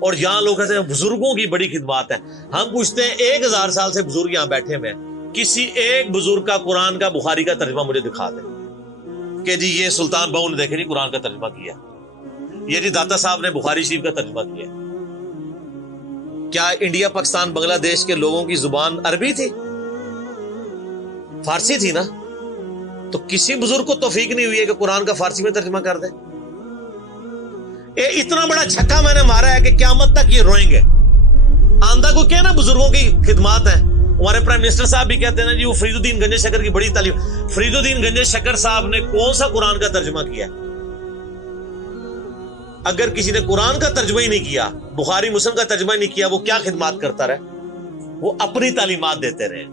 اور یہاں لوگ کہتے ہیں بزرگوں کی بڑی خدمات ہے. ہم پوچھتے ہیں 1000 سال سے بزرگ یہاں بیٹھے ہوئے ہیں, کسی ایک بزرگ کا قرآن کا بخاری کا ترجمہ مجھے دکھا دیں کہ جی یہ سلطان بہو نے دیکھے جی قرآن کا ترجمہ کیا, یہ جی داتا صاحب نے بخاری شریف کا ترجمہ کیا. کیا انڈیا پاکستان بنگلہ دیش کے لوگوں کی زبان عربی تھی؟ فارسی تھی نا. تو کسی بزرگ کو توفیق نہیں ہوئی ہے کہ قرآن کا فارسی میں ترجمہ کر دے. اتنا بڑا چھکا میں نے مارا ہے کہ قیامت تک یہ روئیں گے. آندہ کو کیا نا بزرگوں کی خدمات ہیں. ہمارے پرائم منسٹر صاحب بھی کہتے ہیں نا جی وہ فرید الدین گنجے شکر کی بڑی تعلیم. فرید الدین گنجے شکر صاحب نے کون سا قرآن کا ترجمہ کیا؟ اگر کسی نے قرآن کا ترجمہ ہی نہیں کیا, بخاری مسلم کا ترجمہ ہی نہیں کیا, وہ کیا خدمات کرتا رہے؟ وہ اپنی تعلیمات دیتے رہے.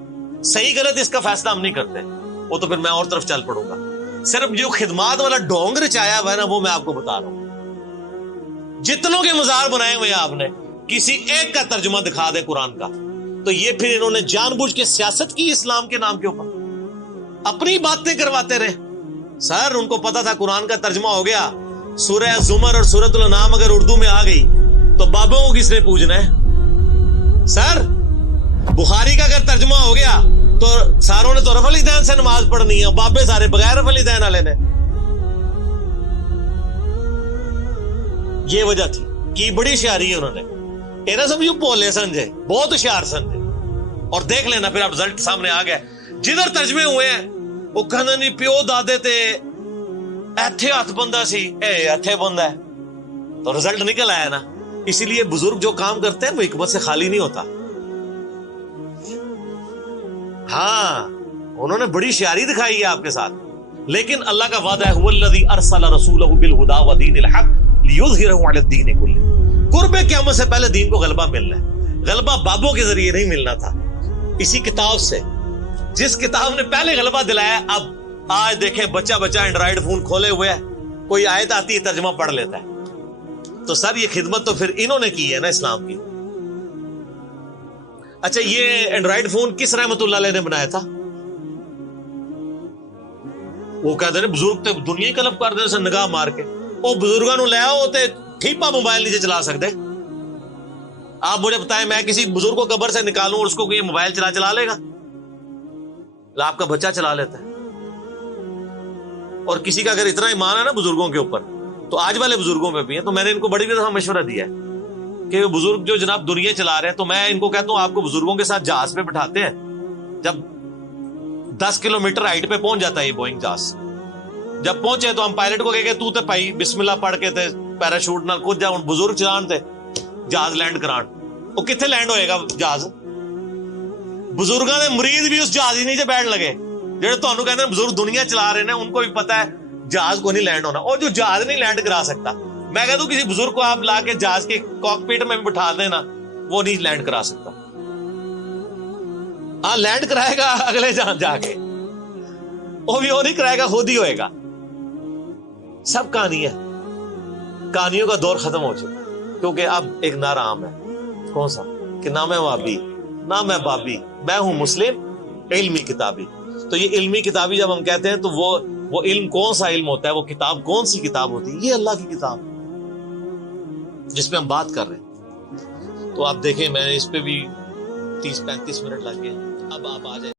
صحیح غلط اس کا فیصلہ ہم نہیں کرتے, وہ تو پھر میں اور طرف چل پڑوں گا. صرف جو خدمات والا ڈونگ رچایا ہوا ہے نا وہ میں آپ کو بتا رہا ہوں. جتنوں کے مزار بنائے ہوئے آپ نے, کسی ایک کا ترجمہ دکھا دے قرآن کا, تو یہ پھر انہوں نے جان بوجھ کے سیاست کی اسلام کے نام کے اوپر, اپنی باتیں کرواتے رہے. سر ان کو پتا تھا قرآن کا ترجمہ ہو گیا, سورہ زمر اور سورۃ الانعام اگر اردو میں آ گئی تو بابوں کو کس نے پوجنا ہے؟ سر بخاری کا اگر ترجمہ ہو گیا تو ساروں نے تو رفع الیدین سے نماز پڑھنی ہے, بابے سارے بغیر رفع الیدین والے نے. یہ وجہ تھی کہ بڑی ہوشیاری ہے انہوں نے. اینا سمجھو پولے سنجے, بہت ہوشیار سنجے. اور دیکھ لینا پھر اب رزلٹ سامنے آ گیا. جدھر ترجمے ہوئے ہیں وہ کہنا نہیں پیو دادے تے ایتھے ہاتھ بندہ سی, اے ایتھے بندہ ہے, تو رزلٹ نکل آیا نا. اسی لیے بزرگ جو کام کرتے ہیں وہ حکمت سے خالی نہیں ہوتا. ہاں انہوں نے بڑی شیاری دکھائی ہے آپ کے ساتھ, لیکن اللہ کا وعدہ ہے هو الذی ارسل رسولہ بالہدی ودین الحق لیظہرہ علی الدین کلہ. قرب قیامت سے پہلے دین کو غلبہ ملنا ہے. غلبہ بابوں کے ذریعے نہیں ملنا تھا, اسی کتاب سے. جس کتاب نے پہلے غلبہ دلایا, اب آج دیکھیں بچہ اینڈرائیڈ فون کھولے ہوئے ہے, کوئی آیت آتی ہے ترجمہ پڑھ لیتا ہے. تو سر یہ خدمت تو پھر انہوں نے کی ہے نا اسلام کی. اچھا یہ اینڈرائیڈ فون کس رحمت اللہ علیہ نے بنایا تھا؟ وہ کہتے ہیں بزرگ تے دنیا ہی قلب کر دے سے نگاہ مار کے. وہ بزرگوں نو لے آؤ تے ٹھیپا موبائل نیچے چلا سکتے. آپ مجھے بتائیں میں کسی بزرگ کو قبر سے نکالوں اور اس کو یہ موبائل چلا لے گا؟ آپ کا بچہ چلا لیتا ہے. اور کسی کا اگر اتنا ایمان ہے نا بزرگوں کے اوپر, تو آج والے بزرگوں پہ بھی ہے. تو میں نے ان کو بڑی دفعہ مشورہ دیا ہے کہ بزرگ جو جناب دنیا چلا رہے ہیں, تو میں ان کو کہتا ہوں آپ کو بزرگوں کے ساتھ جہاز پہ بٹھاتے ہیں. جب 10 کلومیٹر ہائٹ پہ پہنچ جاتا ہے یہ بوئنگ جہاز, جب پہنچے تو ہم پائلٹ کو کہے تو تے پائی بسم اللہ پڑھ کے تے پیراشوٹ نال کود جا. بزرگ چلان تے جہاز لینڈ کران, وہ کتنے لینڈ ہوئے گا جہاز؟ بزرگاں دے مرید بھی اس جہاز ہی نیچے بیٹھ لگے. جڑے تانوں کہندے ہیں بزرگ دنیا چلا رہے ہیں, ان کو بھی پتا ہے جہاز کو نہیں لینڈ ہونا. اور جو جہاز نہیں لینڈ کرا سکتا, میں کہتا ہوں کسی بزرگ کو آپ لا کے جہاز کے کاکپٹ میں بھی بٹھا دینا, وہ نہیں لینڈ کرا سکتا. ہاں لینڈ کرائے گا اگلے جہاں جا کے, وہ بھی وہ نہیں کرائے گا, خود ہی ہوئے گا. سب کہانی ہے, کہانیوں کا دور ختم ہو چکا, کیونکہ اب ایک نعرہ عام ہے. کون سا؟ کہ نہ میں وابی نہ میں بابی, میں ہوں مسلم علمی کتابی. تو یہ علمی کتابی جب ہم کہتے ہیں تو وہ علم کون سا علم ہوتا ہے, وہ کتاب کون سی کتاب ہوتی ہے؟ یہ اللہ کی کتاب جس پہ ہم بات کر رہے ہیں. تو آپ دیکھیں میں اس پہ بھی 30-35 منٹ لگ گئے. اب آپ آ جائیں.